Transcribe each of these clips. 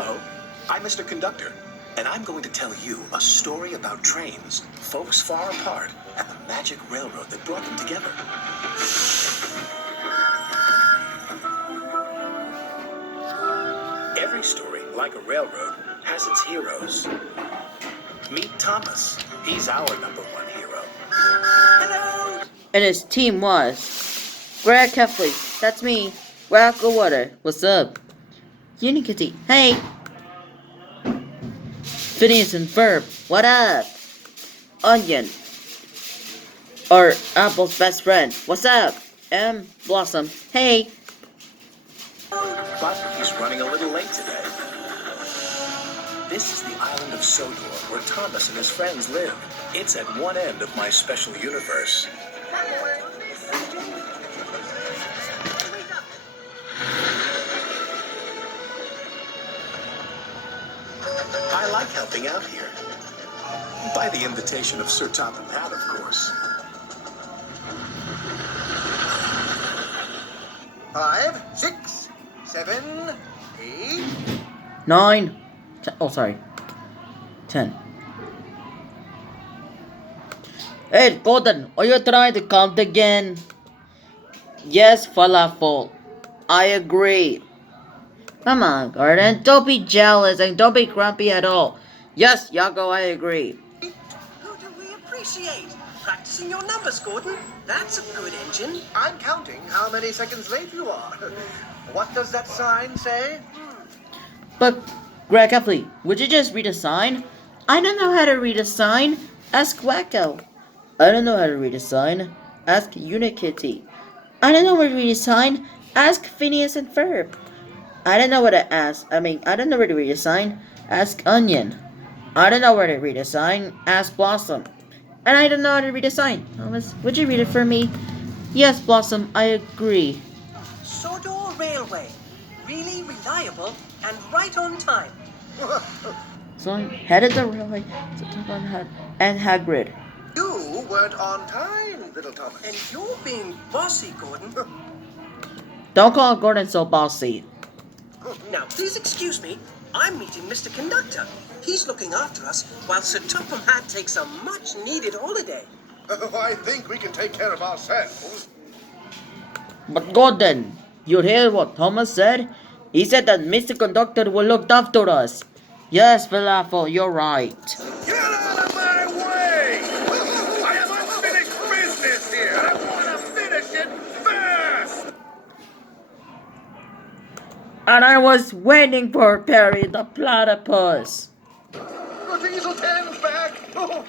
Hello, I'm Mr. Conductor, and I'm going to tell you a story about trains, folks far apart, and the magic railroad that brought them together. Every story, like a railroad, has its heroes. Meet Thomas. He's our #1 hero. Hello! And his team was Greg Kefley, that's me. Rocco Water, what's up? Unikitty, hey. Phineas and Ferb, what up? Onion, or Apple's best friend, what's up? Blossom, hey. But he's running a little late today. This is the island of Sodor, where Thomas and his friends live. It's at one end of my special universe. I like helping out here. By the invitation of Sir Topham Hatt, of course. 5, 6, 7, 8, 9, 10, oh sorry, 10. Hey Gordon, are you trying to count again? Yes, Falafel, I agree. Come on, Gordon, don't be jealous and don't be grumpy at all. Yes, Yago, I agree. Who do we appreciate? Practicing your numbers, Gordon. That's a good engine. I'm counting how many seconds late you are. What does that sign say? But, Greg Kefley, would you just read a sign? I don't know how to read a sign. Ask Wacko. I don't know how to read a sign. Ask Unikitty. I don't know how to read a sign. Ask Phineas and Ferb. I don't know what to ask. I don't know where to read a sign. Ask Onion. I don't know where to read a sign. Ask Blossom. And I don't know how to read a sign. Thomas, would you read it for me? Yes, Blossom, I agree. Sodor Railway. Really reliable and right on time. So I headed the railway to Topham and Hagrid. You weren't on time, little Thomas. And you're being bossy, Gordon. Don't call Gordon so bossy. Now, please excuse me. I'm meeting Mr. Conductor. He's looking after us while Sir Topham Hatt takes a much-needed holiday. I think we can take care of ourselves. But Gordon, you hear what Thomas said? He said that Mr. Conductor will look after us. Yes, Falafel, you're right. Get out of my way! I have unfinished business here. I want to finish it fast. And I was waiting for Perry the Platypus. The Diesel 10's back. Oh.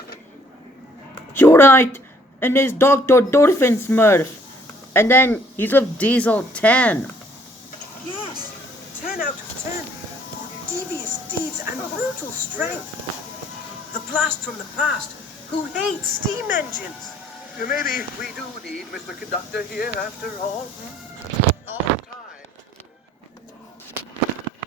You're right. And there's Dr. DOOFENSHMIRTZ. And then he's with Diesel 10. Yes, 10 out of 10. For devious deeds and brutal strength. The blast from the past, who hates steam engines. Maybe we do need Mr. Conductor here after all.